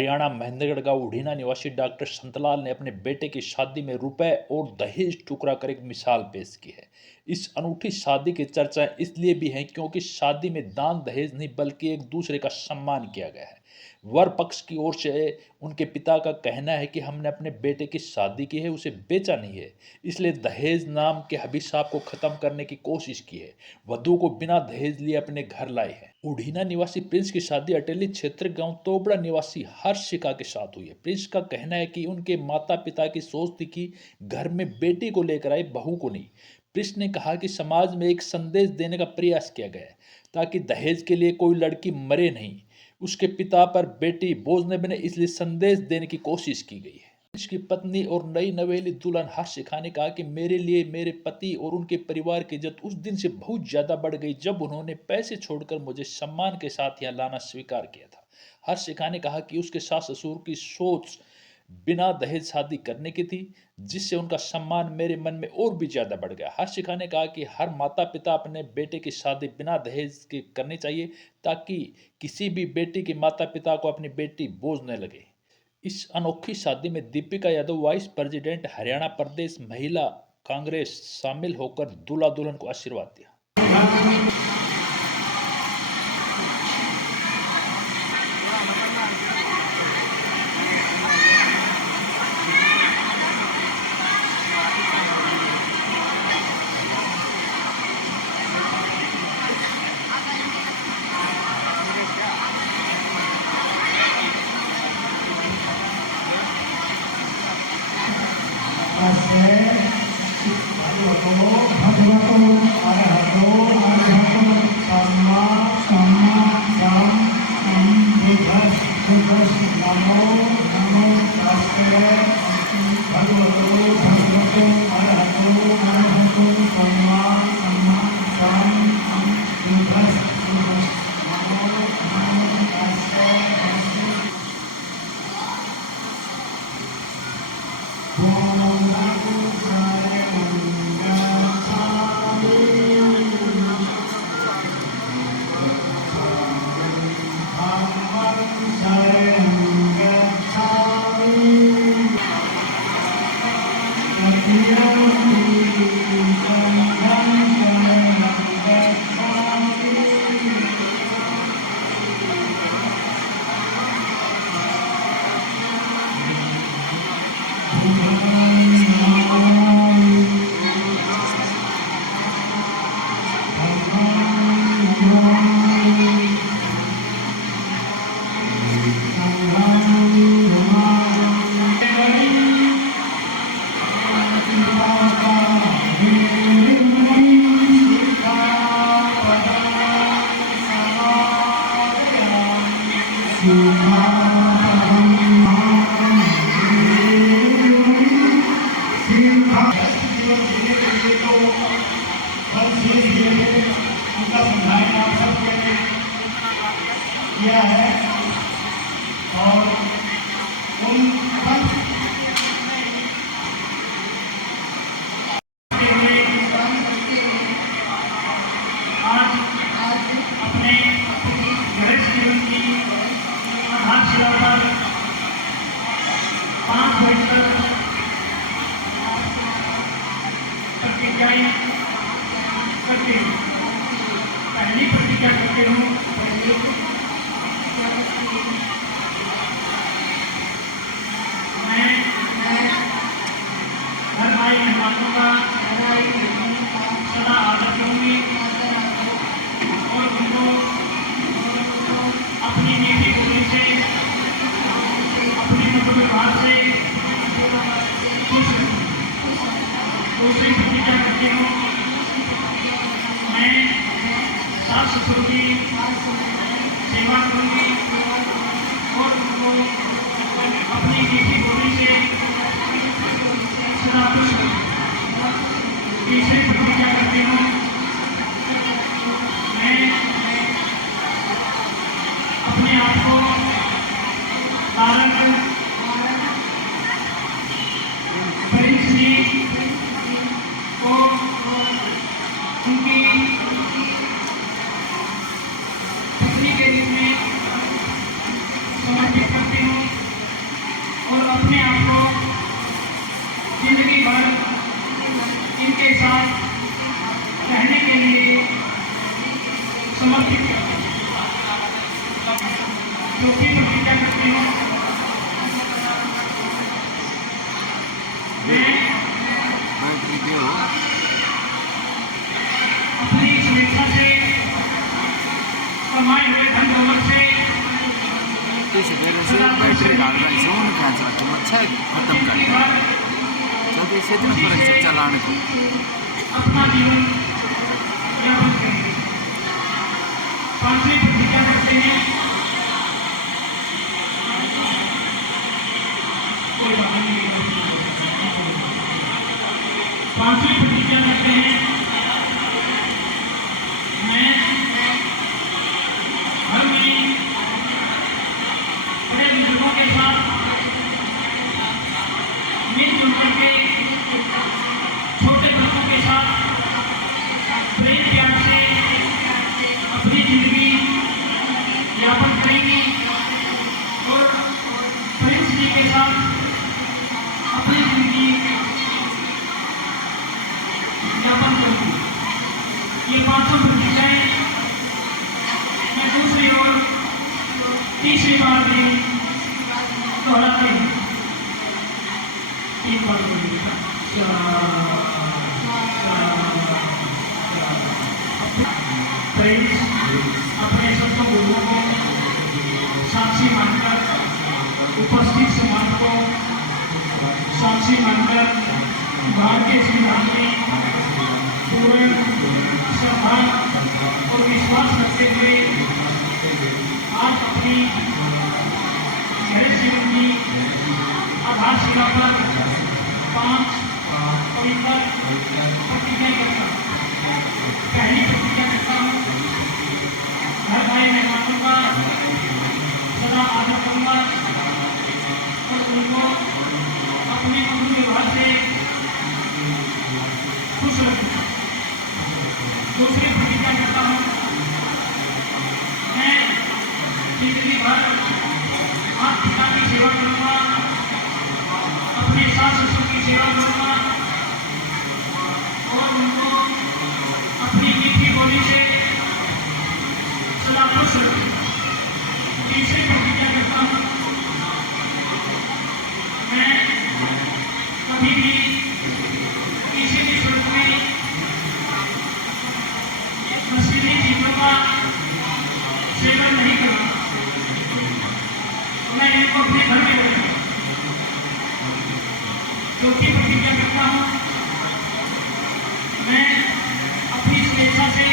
हरियाणा महेंद्रगढ़ गांव उढ़ीना निवासी डॉक्टर संतलाल ने अपने बेटे की शादी में रुपए और दहेज ठुकरा कर एक मिसाल पेश की है। इस अनूठी शादी की चर्चाएं इसलिए भी हैं क्योंकि शादी में दान दहेज नहीं बल्कि एक दूसरे का सम्मान किया गया है। वर पक्ष की ओर से उनके पिता का कहना है कि हमने अपने बेटे की शादी की है, उसे बेचा नहीं है, इसलिए दहेज नाम के अभिशाप को खत्म करने की कोशिश की है। वधु को बिना दहेज लिए अपने घर लाए हैं। उढ़ीना निवासी प्रिंस की शादी अटेली क्षेत्र गांव तोबड़ा निवासी हर्षिका के साथ हुई है। प्रिंस का कहना है कि उनके माता पिता की सोच थी कि घर में बेटी को लेकर आए, बहू को नहीं। प्रिंस ने कहा कि समाज में एक संदेश देने का प्रयास किया गया है ताकि दहेज के लिए कोई लड़की मरे नहीं, उसके पिता पर बेटी बोझ न बने, इसलिए संदेश देने की कोशिश की गई है। इसकी पत्नी और नई नवेली दुल्हन हर्षिका ने कहा कि मेरे लिए मेरे पति और उनके परिवार की इज्जत उस दिन से बहुत ज्यादा बढ़ गई जब उन्होंने पैसे छोड़कर मुझे सम्मान के साथ यहाँ लाना स्वीकार किया था। हर्षिका ने कहा कि उसके सास ससुर की सोच बिना दहेज शादी करने की थी, जिससे उनका सम्मान मेरे मन में और भी ज्यादा बढ़ गया। हर्षिका ने कहा कि हर माता पिता अपने बेटे की शादी बिना दहेज के करनी चाहिए ताकि किसी भी बेटी के माता पिता को अपनी बेटी बोझ न लगे। इस अनोखी शादी में दीपिका यादव वाइस प्रेसिडेंट हरियाणा प्रदेश महिला कांग्रेस शामिल होकर दूल्हा दुल्हन को आशीर्वाद दिया। किया है और उन आज अपने गणेश जीवन की आधारशिला पर 5 बजकर प्रतिज्ञाएं करते हूँ। पहली प्रतिज्ञा करते हूँ सदा आदर करूंगी और उनको अपनी मीठी बोली से, अपने मधुर व्यवहार से खुश रखूंगी। दूसरी प्रतिज्ञा करती हूँ मैं सास ससुर की सेवा करूंगी और उनको अपनी मीठी बोली से सदा खुश रखूंगी। तीसरी प्रतिज्ञा करती हूँ मैं अपने आप को कारण परिश्री को उनकी पत्नी के रूप में समर्पित करती हूँ। जल्दी से फिर से बैटरी डाल रहा है सोन कैंसर रख अच्छा खत्म कर दिया जल्दी से इतना फर्क से चलाने को अपना जीवन यापन करेंगे। पांचवी प्रतिज्ञा करते हैं। कोई बात नहीं, पांचवी प्रतिज्ञा करते हैं। मैं घर में बड़े बुजुर्गों के साथ मिलजुल करके छोटे बच्चों के साथ प्रेम प्यार से अपनी जिंदगी यापन करेंगी और प्रिंस जी के साथ अपनी जिंदगी यापन करेंगी। ये पांचों प्रतिज्ञाएं मैं दूसरी और तीसरी बार भी दोहराते हैं। तीन बार बोलिएगा। फ्रेंड्स, अपने सबको गुरुओं को साक्षी मानकर, उपस्थित समाज को साक्षी मानकर भारतीय संविधान में पूर्ण श्रद्धा और विश्वास रखते हुए आज अपनी मेरे जीवन की आधारशिला पर 5 पवित्र प्रतिज्ञा करता हूँ। पहली प्रतिज्ञा करता हूँ, घर भाई मेहमानों का सदा आदर करूँगा और उनको अपने मधुर व्यवहार से खुश रखूँगा। दूसरी प्रतिज्ञा करता हूँ, मैं जिंदगी भर माता पिता की सेवा करूँगा, अपने सास ससुर की सेवा करूँगा और उनको अपनी मीठी बोली से सदा खुश रखूँगा। तीसरी प्रतिज्ञा करता हूँ, मैं कभी भी किसी भी सूरत में नशीली चीजों का सेवन नहीं करूँगा। तो मैं इनको अपने घर में रखूँगा। चौथी प्रतिज्ञा करता हूँ, मैं अपनी स्वेच्छा से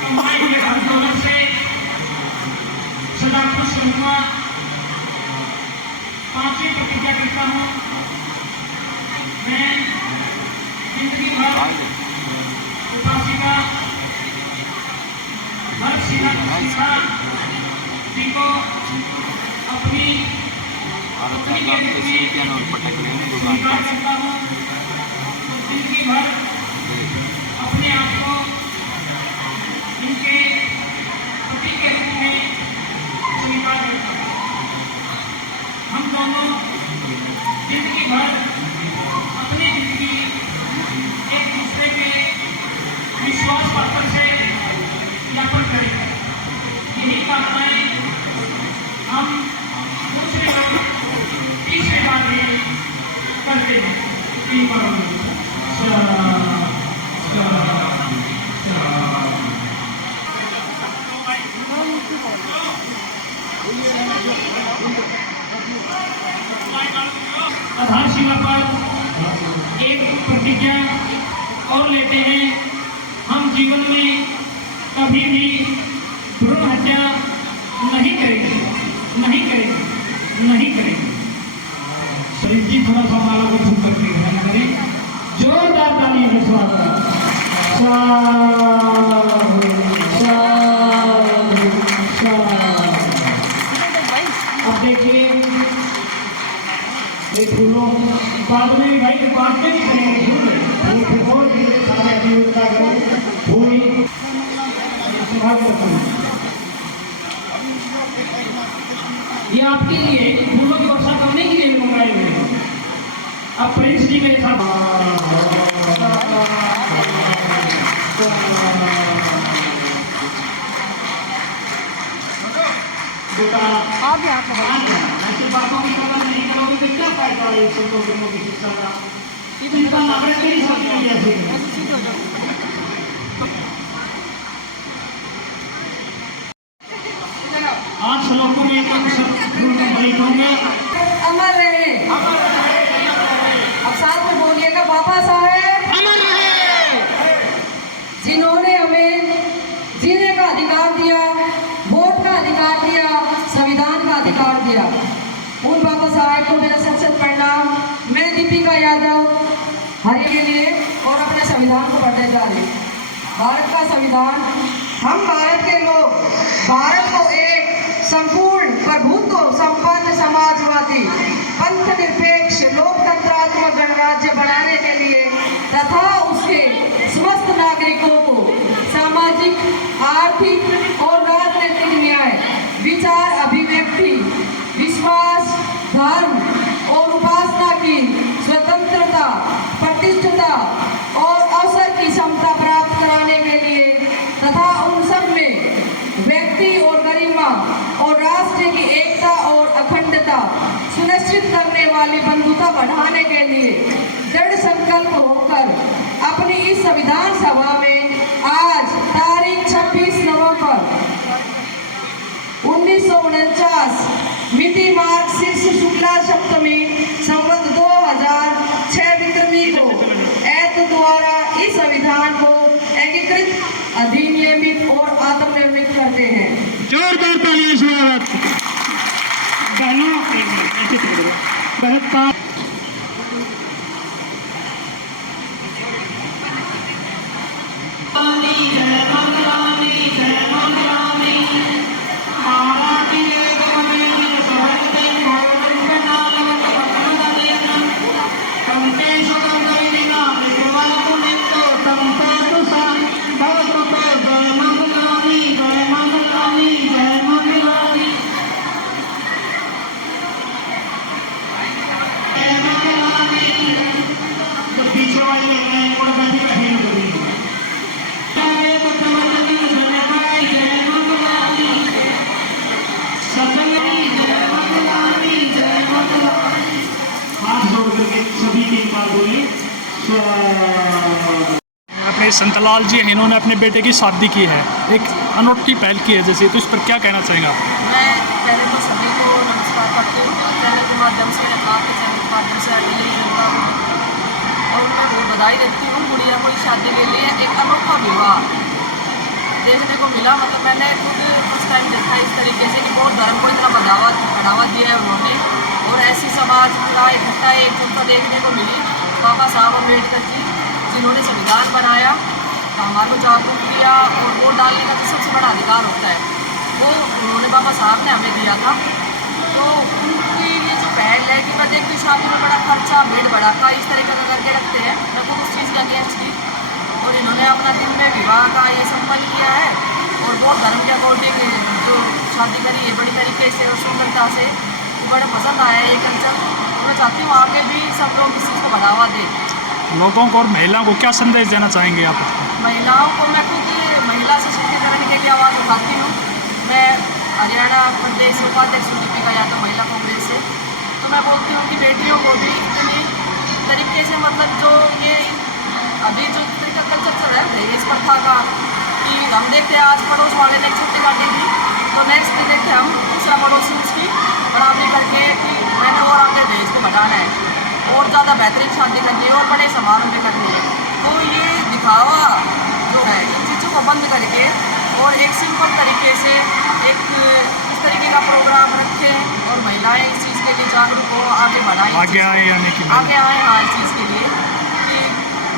कमाए हुए धन दौलत से सदा खुश रहूँगा। पांचवी प्रतिज्ञा करता हूँ, मैं जिंदगी भर उपासिका हर्षिला सीखा जी को अपनी के रूप में स्वीकार करता हूँ। जिंदगी भर अपने आप को इनके पति के रूप में स्वीकार करता हूँ। हम दोनों जिंदगी भर अपनी जिंदगी एक दूसरे के विश्वास पात्र से यापन करेंगे। यही कामनाएं हम दूसरी और तीसरी बार भी करते हैं। तीन बार आधारशिला पर एक प्रतिज्ञा और लेते हैं, हम जीवन में कभी भी भ्रूण हत्या नहीं करेंगे, नहीं करेंगे, नहीं करेंगे। शरीफ जी थोड़ा सा माला को छू करके ध्यान करें। जोरदार ताली है स्वागत। अब देखिए ये फूलों बाद में भाई बांटते नहीं करेंगे। फूल फूल सारे अभियुक्ता करें फूल ये आपके लिए फूलों की वर्षा करने के लिए मंगाए हुए हैं। अब प्रिंस जी मेरे साथ आप भी हाथ लगाइए। ऐसी बातों की कदर नहीं करोगे तो क्या फायदा है संतों की शिक्षा का। इनका नागरिक नहीं समझेंगे ऐसे ऐसे सीधे हो जाओ। आज श्लोकों में बढ़ते जा रहे हैं। भारत का संविधान, हम भारत के लोग भारत को एक संपूर्ण प्रभुत्व संपन्न समाजवादी पंथ निरपेक्ष लोकतंत्रात्मक गणराज्य बनाने के लिए तथा उसके समस्त नागरिकों को सामाजिक, आर्थिक और राजनीतिक न्याय, विचार अभिव्यक्ति, विश्वास, धर्म और उपासना की स्वतंत्रता, प्रतिष्ठता और अवसर की क्षमता प्राप्त कराने के लिए तथा उन सब में व्यक्ति और गरिमा और राष्ट्र की एकता और अखंडता सुनिश्चित करने वाली बंधुता बढ़ाने के लिए दृढ़ संकल्प होकर अपनी इस संविधान सभा में आज तारीख 26 नवंबर 1949 मिति मार्गशीर्ष शुक्ला सप्तमी संवत 2006 विक्रमी को ऐत द्वारा इस संविधान को एकीकृत, अधिनियमित और आत्मनिर्मित करते हैं। जोरदार तालियां स्वागत बहनों बहत्तर अपने संतलाल जी हैं, इन्होंने अपने बेटे की शादी की है, एक अनोखी पहल की है जैसे, तो इस पर क्या कहना चाहेंगे आप? मैं पहले तो सभी को नमस्कार करती हूँ, चैनल के माध्यम से, आपके चैनल के माध्यम से अकेले जनता को, और मैं बहुत बधाई देती हूँ। गुड़िया को शादी के लिए एक अनोखा विवाह देखने को मिला। मतलब मैंने खुद फर्स्ट टाइम देखा इस तरीके से कि बहुत धर्म को इतना बढ़ावा दिया है उन्होंने, और ऐसी समाज का इकट्ठा एकजुटता देखने को मिली। बाबा साहब अम्बेडकर जी जिन्होंने संविधान बनाया, हमारे को जागरूक किया, और वोट डालने का जो सबसे बड़ा अधिकार होता है वो उन्होंने बाबा साहब ने हमें दिया था। तो उनकी ये जो पहल है कि मैं देखती शादी में बड़ा खर्चा, भीड़ भड़ाका इस तरीके का करके रखते हैं, मैं खुद उस चीज़ के अगेंस्ट थी, और इन्होंने अपना दिन में विवाह का ये संपन्न किया है, और बहुत धर्म के अकॉर्डिंग जो शादी करी है बड़ी तरीके से और सुंदरता से, तो बड़ा पसंद आया ये कल्चर। मैं चाहती हूँ आगे भी सब लोग इस चीज़ को बढ़ावा दें। लोगों को और महिलाओं को क्या संदेश देना चाहेंगे आप? महिलाओं को मैं खुद महिला सशक्तिकरण के लिए आवाज़ उठाती हूँ। मैं हरियाणा प्रदेश उपाध्यक्ष यूपी का यादव महिला कांग्रेस से, तो मैं बोलती हूँ कि बेटियों को भी इतनी तरीके से, मतलब जो ये अभी जो तरीका कल्चर चल रहा है दहेज प्रथा का, कि हम देखते हैं आज पड़ोस वाले ने छोटी गाड़ी दी, तो नेक्स्ट पे देखते हम दूसरा पड़ोसी उसकी बराबरी करके कि मैंने और आगे दहेज को बढ़ाना है, और ज़्यादा बेहतरीन शादी करनी है और बड़े समारोह में करनी है। तो ये दिखावा जो है इन चीज़ों को बंद करके और एक सिंपल तरीके से एक इस तरीके का प्रोग्राम रखें, और महिलाएं इस चीज़ के लिए जागरूक हो, आगे बढ़ाएं, आगे आए यानी कि आगे आए हाँ इस चीज़ के लिए, कि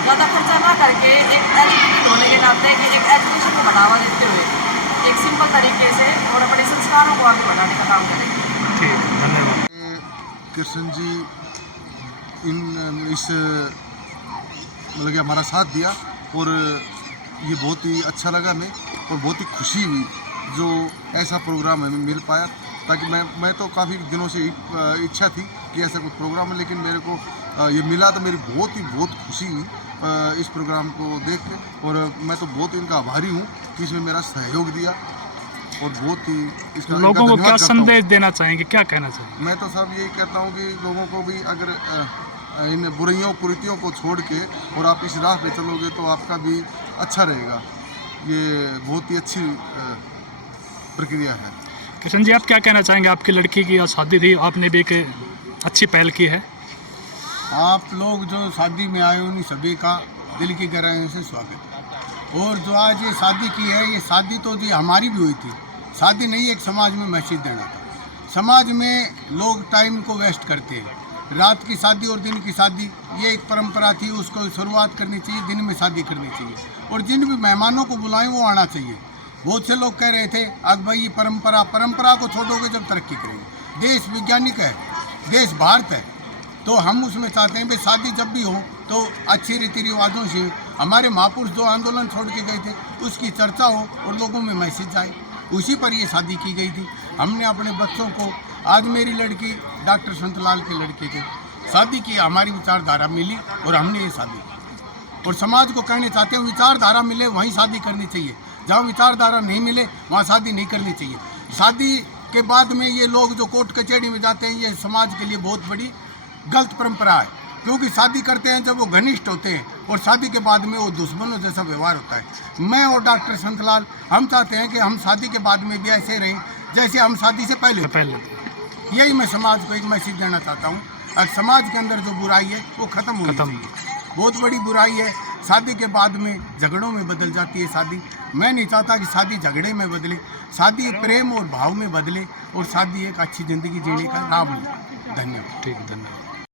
ज़्यादा खर्चा ना करके एक एजुकेटेड होने के नाते कि एक एजुकेशन को बढ़ावा देते हुए एक सिंपल तरीके से और अपने संस्कारों को आगे बढ़ाने का काम करें। ठीक, धन्यवाद। कृष्ण जी इस मतलब कि हमारा साथ दिया, और ये बहुत ही अच्छा लगा हमें, और बहुत ही खुशी हुई जो ऐसा प्रोग्राम हमें मिल पाया। ताकि मैं तो काफ़ी दिनों से इच्छा थी कि ऐसा कुछ प्रोग्राम है, लेकिन मेरे को ये मिला तो मेरी बहुत खुशी हुई इस प्रोग्राम को देख के, और मैं तो बहुत इनका आभारी हूँ कि इसमें मेरा सहयोग दिया, और बहुत ही इसका लोगों को क्या संदेश देना चाहेंगे, क्या कहना चाहेंगे? मैं तो सब यही कहता हूँ कि लोगों को भी अगर इन बुराइयों कुरीतियों को छोड़ के और आप इस राह पे चलोगे तो आपका भी अच्छा रहेगा। ये बहुत ही अच्छी प्रक्रिया है। किशन जी, आप क्या कहना चाहेंगे? आपकी लड़की की शादी थी, आपने भी एक अच्छी पहल की है। आप लोग जो शादी में आए उन्हीं सभी का दिल की गहराइयों से स्वागत। और जो आज ये शादी की है, ये शादी तो जी हमारी भी हुई थी, शादी नहीं एक समाज में मैसेज देना था। समाज में लोग टाइम को वेस्ट करते हैं, रात की शादी और दिन की शादी ये एक परंपरा थी, उसको शुरुआत करनी चाहिए, दिन में शादी करनी चाहिए। और जिन भी मेहमानों को बुलाएं वो आना चाहिए। बहुत से लोग कह रहे थे अब भाई ये परंपरा को छोड़ोगे जब तरक्की करेंगे। देश वैज्ञानिक है, देश भारत है, तो हम उसमें चाहते हैं भाई शादी जब भी हो तो अच्छे रीति रिवाजों से, हमारे महापुरुष जो आंदोलन छोड़ के गए थे उसकी चर्चा हो और लोगों में मैसेज जाए, उसी पर ये शादी की गई थी। हमने अपने बच्चों को, आज मेरी लड़की डॉक्टर संतलाल के लड़के के शादी की, हमारी विचारधारा मिली और हमने ये शादी की। और समाज को कहने चाहते हैं विचारधारा मिले वहीं शादी करनी चाहिए, जहाँ विचारधारा नहीं मिले वहाँ शादी नहीं करनी चाहिए। शादी के बाद में ये लोग जो कोर्ट कचहरी में जाते हैं, ये समाज के लिए बहुत बड़ी गलत परंपरा है, क्योंकि शादी करते हैं जब वो घनिष्ठ होते हैं और शादी के बाद में वो दुश्मनों जैसा व्यवहार होता है। मैं और डॉक्टर संतलाल हम चाहते हैं कि हम शादी के बाद में भी ऐसे रहें जैसे हम शादी से पहले। यही मैं समाज को एक मैसेज देना चाहता हूँ। और समाज के अंदर जो बुराई है वो खत्म होनी चाहिए। बहुत बड़ी बुराई है, शादी के बाद में झगड़ों में बदल जाती है शादी। मैं नहीं चाहता कि शादी झगड़े में बदले, शादी प्रेम और भाव में बदले और शादी एक अच्छी ज़िंदगी जीने का नाम ले। धन्यवाद। ठीक है, धन्यवाद।